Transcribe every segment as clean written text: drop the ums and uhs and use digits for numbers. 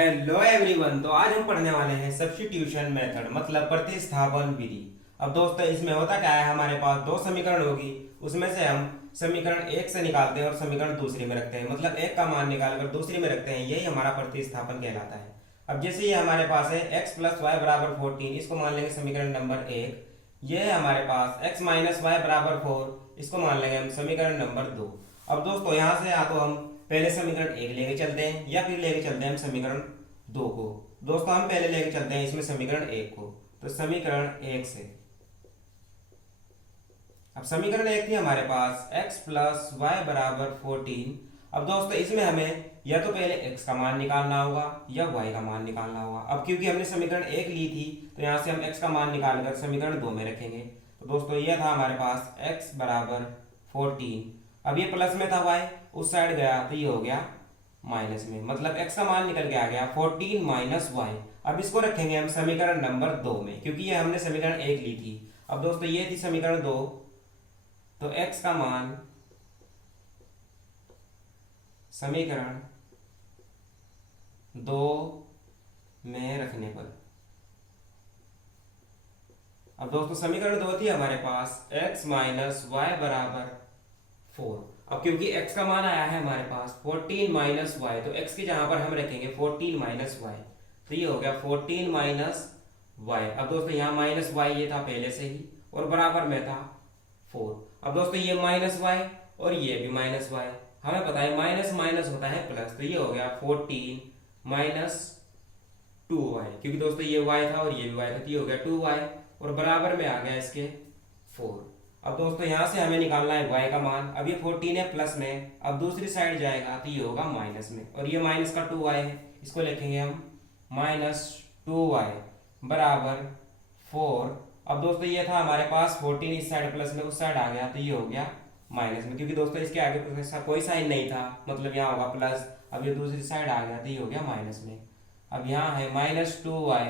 Hello everyone. तो आज हम पढ़ने वाले हैं सब्स्टिट्यूशन मेथड मतलब प्रतिस्थापन विधि। अब दोस्तों इसमें होता क्या है, हमारे पास दो समीकरण होगी, उसमें से हम समीकरण एक से निकालते हैं और समीकरण दूसरे में रखते हैं, मतलब एक का मान निकालकर दूसरे में रखते हैं, यही हमारा प्रतिस्थापन कहलाता है। अब जैसे ये हमारे पास है x प्लस वाई बराबर 14, इसको मान लेंगे समीकरण नंबर एक। ये है हमारे पास x माइनस वाई बराबर 4, इसको मान लेंगे हम समीकरण नंबर दो। अब दोस्तों यहाँ से या तो हम पहले समीकरण एक लेके चलते हैं या फिर लेके चलते हैं हम समीकरण दो को। दोस्तों हम पहले लेके चलते हैं इसमें समीकरण एक को, तो समीकरण एक से अब समीकरण एक थी हमारे पास x प्लस वाई बराबर 14। अब दोस्तों इसमें हमें या तो पहले x का मान निकालना होगा या y का मान निकालना होगा। अब क्योंकि हमने समीकरण एक ली थी तो यहाँ से हम x का मान निकालकर समीकरण दो में रखेंगे। तो दोस्तों ये था हमारे पास x बराबर 14। अब ये प्लस में था y, उस साइड गया तो ये हो गया माइनस में, मतलब x का मान निकल के आ गया 14 माइनस वाई। अब इसको रखेंगे हम समीकरण नंबर दो में, क्योंकि ये हमने समीकरण एक ली थी। अब दोस्तों ये थी समीकरण दो, तो x का मान समीकरण दो में रखने पर, अब दोस्तों समीकरण दो थी हमारे पास x माइनस वाई बराबर 4। अब क्योंकि x का मान आया है हमारे पास 14 माइनस वाई, तो x की जहां पर हम रखेंगे 14 माइनस वाई, तो ये हो गया 14 माइनस वाई। अब दोस्तों यहाँ माइनस वाई ये था पहले से ही और बराबर में था 4। अब दोस्तों ये माइनस वाई और ये भी माइनस वाई, हमें पता है माइनस माइनस होता है प्लस, तो ये हो गया 14 माइनस 2y, क्योंकि दोस्तों ये y था और ये भी y था, तो ये हो गया 2y और बराबर में आ गया इसके 4। अब दोस्तों यहाँ से हमें निकालना है y का मान। अब ये 14 है प्लस में, अब दूसरी साइड जाएगा तो ये होगा माइनस में, और ये माइनस का 2y है, इसको लिखेंगे हम माइनस 2y बराबर 4। अब दोस्तों ये था हमारे पास 14 इस साइड प्लस में, उस साइड आ गया तो ये हो गया माइनस में, क्योंकि दोस्तों इसके आगे कोई साइन नहीं था, मतलब यहाँ होगा प्लस। अब ये दूसरी साइड आ गया तो ये हो गया माइनस में। अब यहाँ है माइनस 2y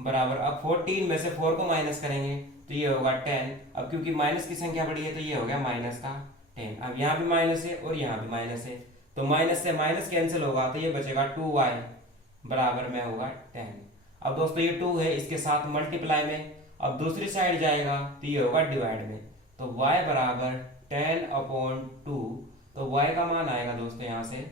बराबर, अब 14 में से 4 को माइनस करेंगे तो ये होगा 10। अब क्योंकि माइनस की संख्या बड़ी है तो ये हो गया माइनस का 10। अब यहाँ भी माइनस है और यहाँ भी माइनस है, तो माइनस से माइनस कैंसिल होगा तो ये बचेगा 2y बराबर में होगा 10। अब दोस्तों ये 2 है, इसके साथ मल्टीप्लाई में, अब दूसरी साइड जाएगा तो ये होगा डिवाइड में, तो y बराबर 10/2, तो y का मान आएगा दोस्तों यहाँ से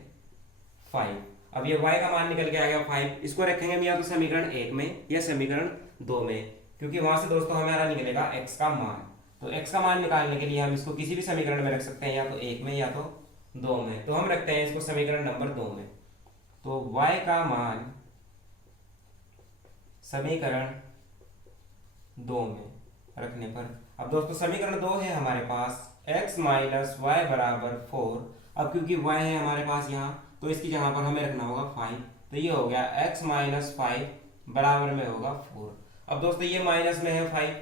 5। अब ये y का मान निकल के आ गया 5, इसको रखेंगे हम या तो समीकरण एक में या समीकरण दो में, क्योंकि वहां से दोस्तों हमारा निकलेगा x का मान। तो x का मान निकालने के लिए हम इसको किसी भी समीकरण में रख सकते हैं, या तो एक में या तो दो में। तो हम रखते हैं इसको समीकरण नंबर दो में, तो y का मान समीकरण दो में रखने पर, अब दोस्तों समीकरण दो है हमारे पास x माइनस वाई बराबर 4। अब क्योंकि y है हमारे पास यहाँ, तो इसकी जगह पर हमें रखना होगा 5, तो ये हो गया x माइनस 5 बराबर में होगा 4। अब दोस्तों ये माइनस में है 5,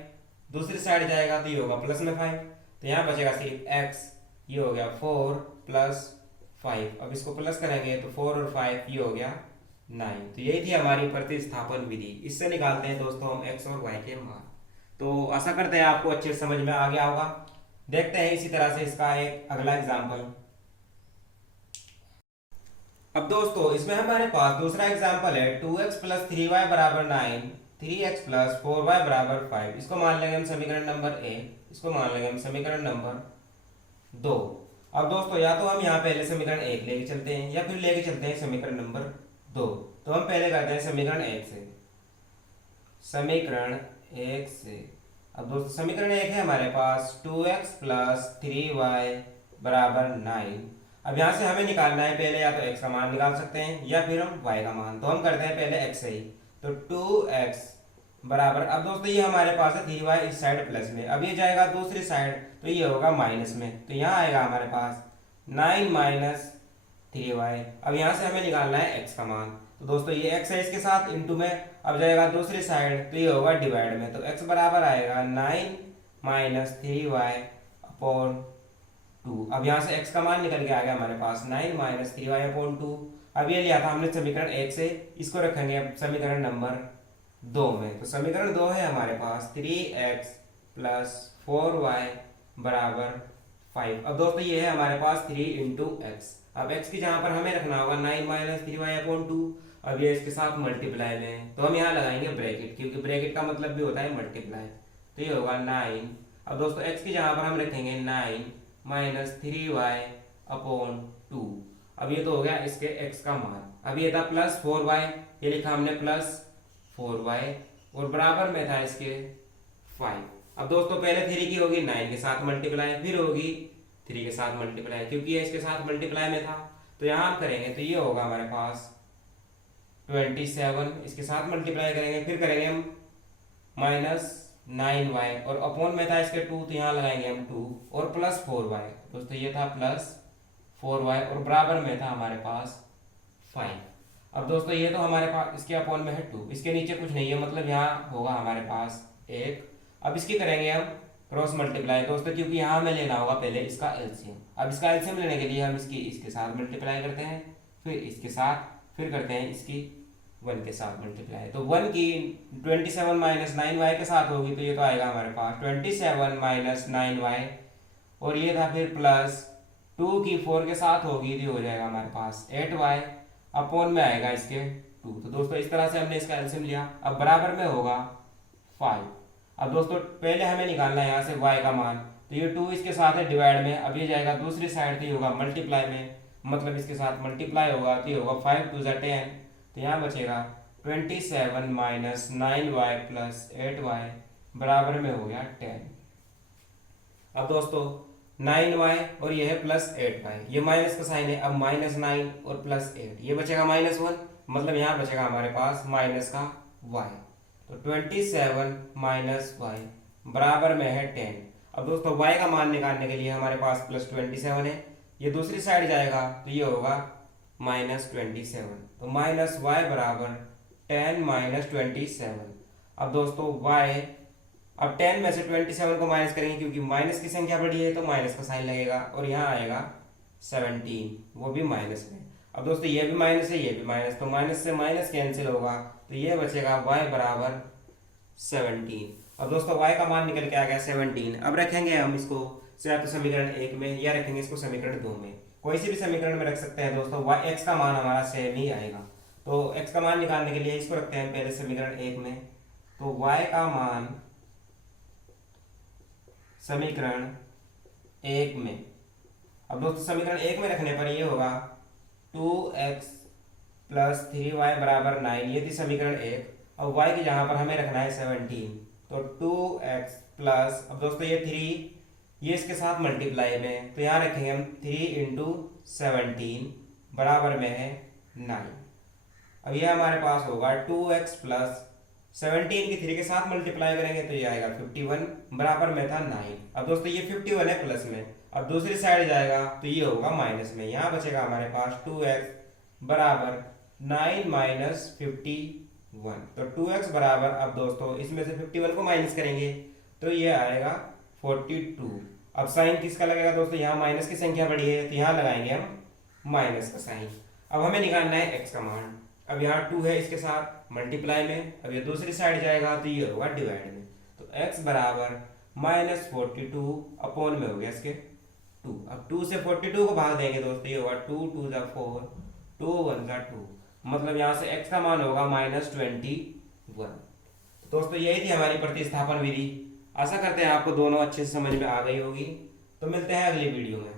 दूसरी साइड जाएगा तो ये होगा प्लस में 5, तो यहाँ बचेगा सिर्फ x, ये हो गया 4 प्लस 5। अब इसको प्लस करेंगे तो 4 और 5 ये हो गया 9। तो यही थी हमारी प्रतिस्थापन विधि, इससे निकालते हैं दोस्तों हम x और y के मान। तो आशा करते हैं आपको अच्छे समझ में आ गया होगा। देखते हैं इसी तरह से इसका एक अगला एग्जाम्पल। अब दोस्तों इसमें हमारे पास दूसरा एग्जाम्पल है 2x प्लस 3y बराबर 9, 3x प्लस 4y बराबर 5। इसको मान लेंगे हम समीकरण नंबर एक, इसको मान लेंगे हम समीकरण नंबर दो। अब दोस्तों या तो हम यहाँ पहले समीकरण एक लेके चलते हैं या फिर लेके चलते हैं समीकरण नंबर दो। तो हम पहले करते हैं समीकरण एक से, समीकरण एक से। अब दोस्तों समीकरण एक है हमारे पास 2x प्लस 3y बराबर 9। अब यहाँ से हमें निकालना है पहले, या तो x का मान निकाल सकते हैं या फिर हम y का मान, तो हम करते हैं पहले x से ही। तो 2x बराबर, अब दोस्तों ये हमारे पास है 3y इस साइड प्लस में, अब ये जाएगा दूसरी साइड तो ये होगा माइनस में, तो यहाँ आएगा हमारे पास 9 माइनस 3y। अब यहाँ से हमें निकालना है x का मान, तो दोस्तों ये x है इसके साथ इंटू में, अब जाएगा दूसरी साइड तो ये होगा डिवाइड में, तो x बराबर आएगा 9 माइनस 3y अपॉन 2। अब यहाँ से x का मान निकल के आ गया हमारे पास 9 माइनस 3y अपॉन 2। अब ये लिया था हमने समीकरण एक से, इसको रखेंगे अब समीकरण नंबर दो में। तो समीकरण दो है हमारे पास 3x प्लस 4y बराबर 5। अब दोस्तों ये है हमारे पास 3 इंटू एक्स। अब x की जहां पर हमें रखना होगा 9 माइनस 3y अपॉन 2। अब ये इसके साथ मल्टीप्लाई में है, तो हम यहाँ लगाएंगे ब्रैकेट, क्योंकि ब्रैकेट का मतलब भी होता है मल्टीप्लाई। तो ये होगा 9। अब दोस्तों x की जगह पर हम रखेंगे 9 माइनस 3y अपॉन 2। अब ये तो हो गया इसके x का मान। अब ये था प्लस 4y, ये लिखा हमने प्लस 4y, और बराबर में था इसके 5। अब दोस्तों पहले 3 की होगी 9 के साथ मल्टीप्लाई, फिर होगी 3 के साथ मल्टीप्लाई, क्योंकि ये इसके साथ मल्टीप्लाई में था। तो यहाँ हम करेंगे तो ये होगा हमारे पास 27, इसके साथ मल्टीप्लाई करेंगे, फिर करेंगे हम माइनस 9y, और अपॉन में था इसके 2, तो यहाँ लगाएंगे हम 2, और प्लस 4y। दोस्तों ये था प्लस 4y, और बराबर में था हमारे पास 5। अब दोस्तों ये तो हमारे पास इसके अपॉन में है 2, इसके नीचे कुछ नहीं है, मतलब यहाँ होगा हमारे पास 1। अब इसकी करेंगे हम क्रॉस मल्टीप्लाई दोस्तों, क्योंकि यहाँ हमें लेना होगा पहले इसका एलसीएम। अब इसका एलसीएम लेने के लिए हम इसके साथ मल्टीप्लाई करते हैं, फिर इसके साथ, फिर करते हैं इसकी 1 के साथ मल्टीप्लाई। तो 1 की 27 माइनस 9y के साथ होगी, तो ये तो आएगा हमारे पास 27 माइनस 9y, और ये था फिर प्लस 2 की 4 के साथ होगी, तो हो जाएगा हमारे पास 8y, अपॉन में आएगा इसके 2। तो दोस्तों इस तरह से हमने इसका एलसीएम लिया। अब बराबर में होगा 5। अब दोस्तों पहले हमें निकालना है यहाँ से y का मान, तो ये 2 इसके साथ है डिवाइड में, अब ये जाएगा दूसरी साइड, तो ये होगा मल्टीप्लाई में, मतलब इसके साथ मल्टीप्लाई होगा, तो ये होगा 5 2 × 10, तो यहाँ बचेगा 27 माइनस 9y प्लस 8y, बराबर में हो गया 10। अब दोस्तों 9y और ये है प्लस 8y, ये माइनस का साइन है, अब माइनस 9 और प्लस 8, ये बचेगा -1, मतलब यहाँ बचेगा हमारे पास माइनस का y। तो 27 माइनस y बराबर में है 10। अब दोस्तों y का मान निकालने के लिए हमारे पास प्लस 27 है, ये दूसरी साइड जाएगा, तो ये होगा -27, तो माइनस y बराबर 10 माइनस 27। अब दोस्तों y, अब 10 में से 27 को माइनस करेंगे, क्योंकि माइनस की संख्या बड़ी है तो माइनस का साइन लगेगा, और यहाँ आएगा 17, वो भी माइनस में। अब दोस्तों ये भी माइनस है, ये भी माइनस, तो माइनस से माइनस कैंसिल होगा, तो ये बचेगा y बराबर 17। अब दोस्तों y का मान निकल के आ गया 17। अब रखेंगे हम इसको या तो समीकरण 1 में, या रखेंगे इसको समीकरण 2 में, कोई सी भी समीकरण में रख सकते हैं दोस्तों। x का मान हमारा सेम ही आएगा, तो x का मान निकालने के लिए इसको रखते हैं पहले समीकरण 1 में। तो y का मान समीकरण 1 में, अब दोस्तों समीकरण 1 में रखने पर ये होगा 2x प्लस 3y बराबर 9, ये थी समीकरण 1। अब y की जगह पर हमें रखना है 17, तो 2x प्लस, अब दोस्तों ये 3 ये इसके साथ मल्टीप्लाई में, तो यहाँ रखेंगे हम 3 × 17 बराबर में है 9। अब ये हमारे पास होगा 2x प्लस 17 की 3 के साथ मल्टीप्लाई करेंगे, तो ये आएगा 51 बराबर में था 9। अब दोस्तों ये 51 है प्लस में, अब दूसरी साइड जाएगा तो ये होगा माइनस में, यहाँ बचेगा हमारे पास 2x बराबर 9 माइनस 51, तो 2x बराबर, अब दोस्तों इसमें से 51 को माइनस करेंगे तो ये आएगा 42। अब साइन किसका लगेगा दोस्तों, यहाँ माइनस की संख्या बड़ी है, तो यहाँ लगाएंगे हम माइनस का साइन। अब हमें निकालना है x का मान। अब यहाँ 2 है इसके साथ मल्टीप्लाई में, अब ये दूसरी साइड जाएगा तो ये होगा डिवाइड में, तो x बराबर -42 अपॉन में हो गया इसके 2। अब 2 से 42 को भाग देंगे दोस्तों, ये होगा 2 2 × 4, 2 1 × 2, मतलब यहाँ से x का मान होगा -21। दोस्तों यही थी हमारी प्रतिस्थापन विधि। आशा करते हैं आपको दोनों अच्छे से समझ में आ गई होगी। तो मिलते हैं अगली वीडियो में।